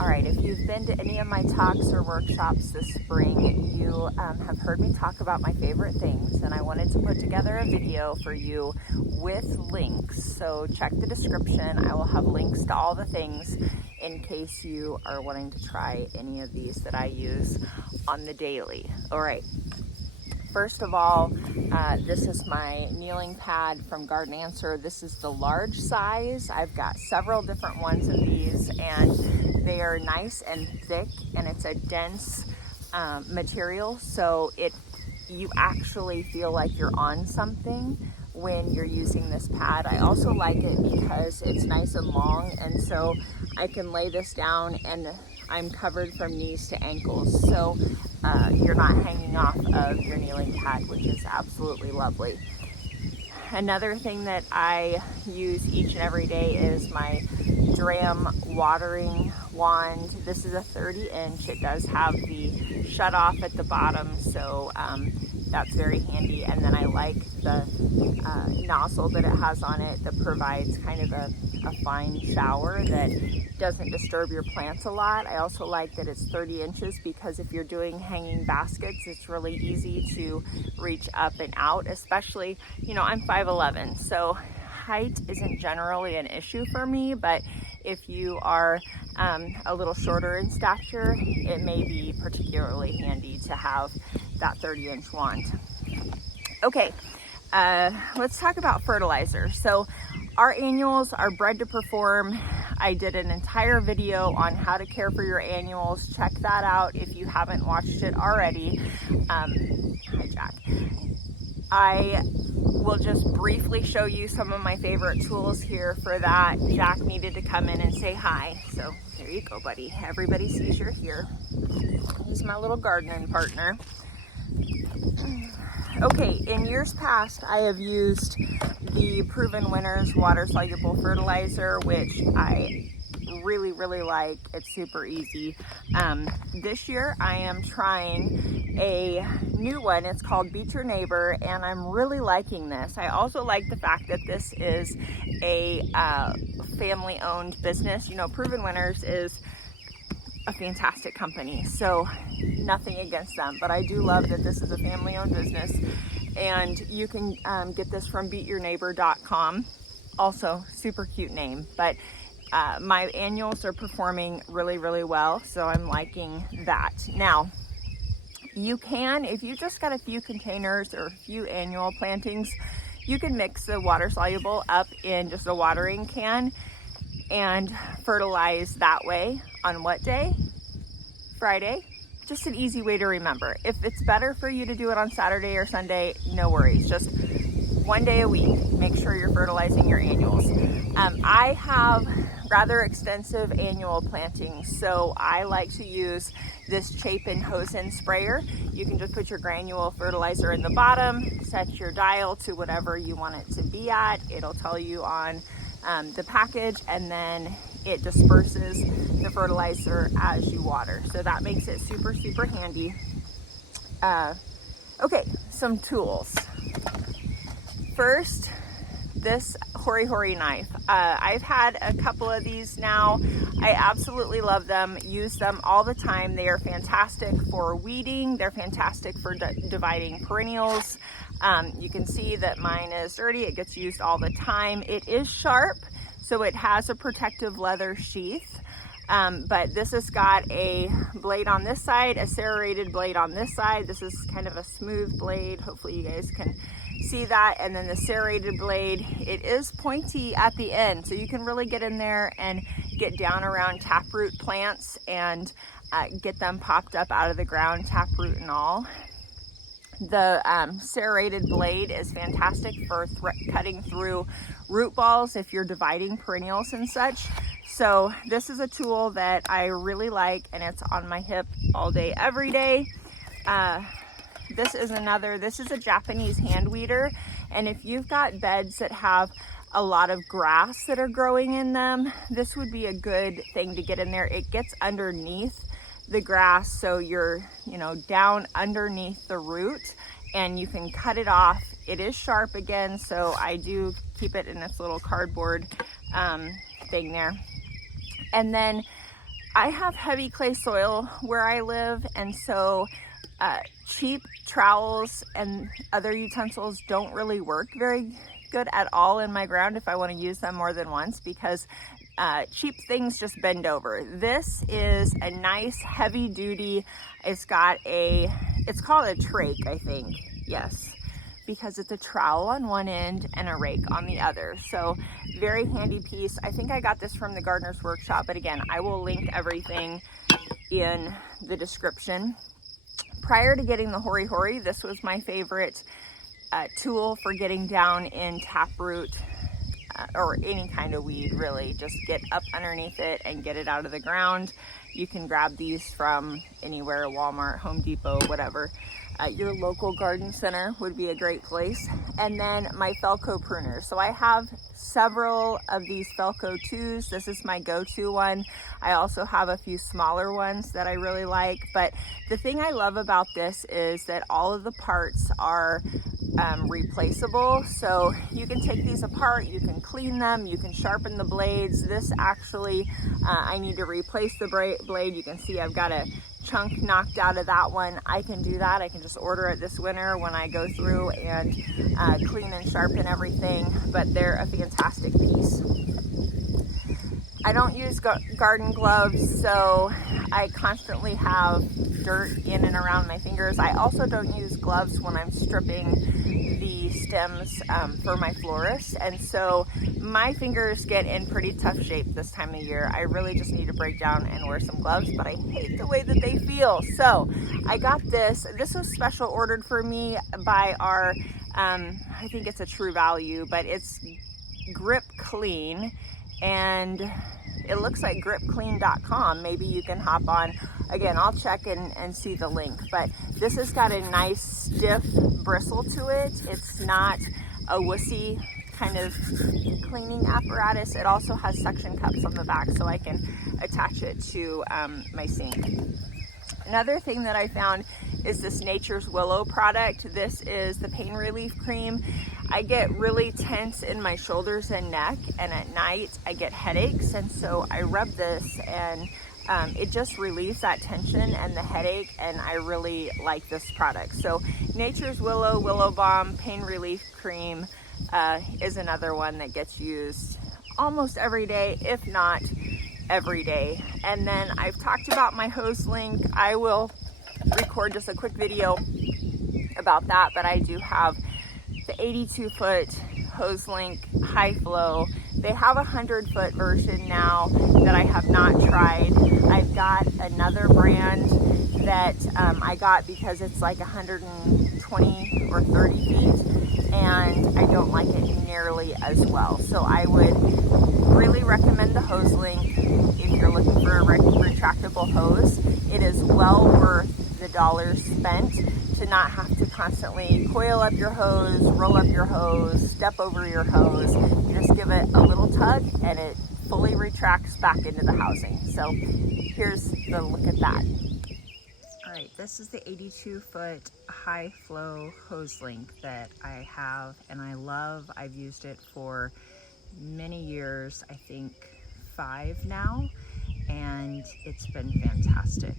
All right, if you've been to any of my talks or workshops this spring, you have heard me talk about my favorite things, and I wanted to put together a video for you with links. So check the description. I will have links to all the things in case you are wanting to try any of these that I use on the daily. All right. First of all, this is my kneeling pad from Garden Answer. This is the large size. I've got several different ones of these, and they are nice and thick, and it's a dense material, so you actually feel like you're on something when you're using this pad. I also like it because it's nice and long, and so I can lay this down and I'm covered from knees to ankles, so you're not hanging off of your kneeling pad, which is absolutely lovely. Another thing that I use each and every day is my Dram watering wand. This is a 30-inch. It does have the shut off at the bottom, so that's very handy. And then I like the nozzle that it has on it that provides kind of a fine shower that doesn't disturb your plants a lot. I also like that it's 30 inches because if you're doing hanging baskets, it's really easy to reach up and out, especially, you know, I'm 5'11", so height isn't generally an issue for me, but if you are a little shorter in stature, it may be particularly handy to have that 30-inch wand. Okay, let's talk about fertilizer. So our annuals are bred to perform. I did an entire video on how to care for your annuals. Check that out if you haven't watched it already. Hi, Jack. I will just briefly show you some of my favorite tools here for that. Jack needed to come in and say hi, so there you go, buddy. Everybody sees you're here. He's my little gardening partner. Okay, in years past, I have used the Proven Winners water-soluble fertilizer, which I really, really like. It's super easy. This year, I am trying a new one. It's called Beat Your Neighbor, and I'm really liking this. I also like the fact that this is a family-owned business. You know, Proven Winners is a fantastic company, so nothing against them, but I do love that this is a family-owned business, and you can get this from beatyourneighbor.com. Also, super cute name, but my annuals are performing really, really well, so I'm liking that. Now, you can, if you just got a few containers or a few annual plantings, you can mix the water soluble up in just a watering can and fertilize that way. On what day? Friday. Just an easy way to remember. If it's better for you to do it on Saturday or Sunday, no worries. Just one day a week, make sure you're fertilizing your annuals. I have rather extensive annual plantings, so I like to use this Chapin Hosen sprayer. You can just put your granule fertilizer in the bottom, set your dial to whatever you want it to be at. It'll tell you on the package, and then it disperses the fertilizer as you water. So that makes it super, super handy. Okay, some tools. First, this Hori knife. I've had a couple of these now. I absolutely love them, use them all the time. They are fantastic for weeding. They're fantastic for dividing perennials. You can see that mine is dirty. It gets used all the time. It is sharp, so it has a protective leather sheath. But this has got a blade on this side, a serrated blade on this side. This is kind of a smooth blade. Hopefully you guys can see that. And then the serrated blade, it is pointy at the end, so you can really get in there and get down around taproot plants and get them popped up out of the ground, taproot and all. The serrated blade is fantastic for cutting through root balls if you're dividing perennials and such. So this is a tool that I really like, and it's on my hip all day, every day. This is a Japanese hand weeder, and if you've got beds that have a lot of grass that are growing in them, this would be a good thing to get in there. It gets underneath the grass, so you're, down underneath the root, and you can cut it off. It is sharp again, so I do keep it in this little cardboard thing there. And then I have heavy clay soil where I live, and so cheap trowels and other utensils don't really work very good at all in my ground if I want to use them more than once, because cheap things just bend over. This is a nice heavy duty, it's called a trach, I think, yes, because it's a trowel on one end and a rake on the other. So very handy piece. I think I got this from the Gardener's Workshop, but again, I will link everything in the description. Prior to getting the Hori, this was my favorite tool for getting down in taproot or any kind of weed, really. Just get up underneath it and get it out of the ground. You can grab these from anywhere, Walmart, Home Depot, whatever. Your local garden center would be a great place. And then my Felco pruner. So I have several of these Felco 2s. This is my go-to one. I also have a few smaller ones that I really like. But the thing I love about this is that all of the parts are replaceable. So you can take these apart, you can clean them, you can sharpen the blades. This actually, I need to replace the blade. You can see I've got a chunk knocked out of that one. I can do that. I can just order it this winter when I go through and clean and sharpen everything, but they're a fantastic piece. I don't use garden gloves, so I constantly have dirt in and around my fingers. I also don't use gloves when I'm stripping the stems for my florist, and so my fingers get in pretty tough shape this time of year. I really just need to break down and wear some gloves, but I hate the way that they feel. So I got this. This was special ordered for me by our, I think it's a True Value, but it's Grip Clean, and it looks like gripclean.com. Maybe you can hop on. Again, I'll check and see the link, but this has got a nice stiff bristle to it. It's not a wussy kind of cleaning apparatus. It also has suction cups on the back, so I can attach it to my sink. Another thing that I found is this Nature's Willow product. This is the pain relief cream. I get really tense in my shoulders and neck, and at night I get headaches, and so I rub this, and it just relieves that tension and the headache, and I really like this product. So Nature's Willow Balm Pain Relief Cream is another one that gets used almost every day, if not every day. And then I've talked about my Hoselink. I will record just a quick video about that, but I do have the 82-foot Hoselink high flow. They have a 100-foot version now that I have not tried. I've got another brand that I got because it's like 120 or 30 feet, and I don't like it nearly as well. So I would really recommend the Hoselink if you're looking for a retractable hose. It is well worth the dollars spent to not have to constantly coil up your hose, roll up your hose, step over your hose. You just give it a little tug and it fully retracts back into the housing. So here's the look at that. All right, this is the 82-foot high flow Hoselink that I have and I love. I've used it for many years, I think 5 now, and it's been fantastic.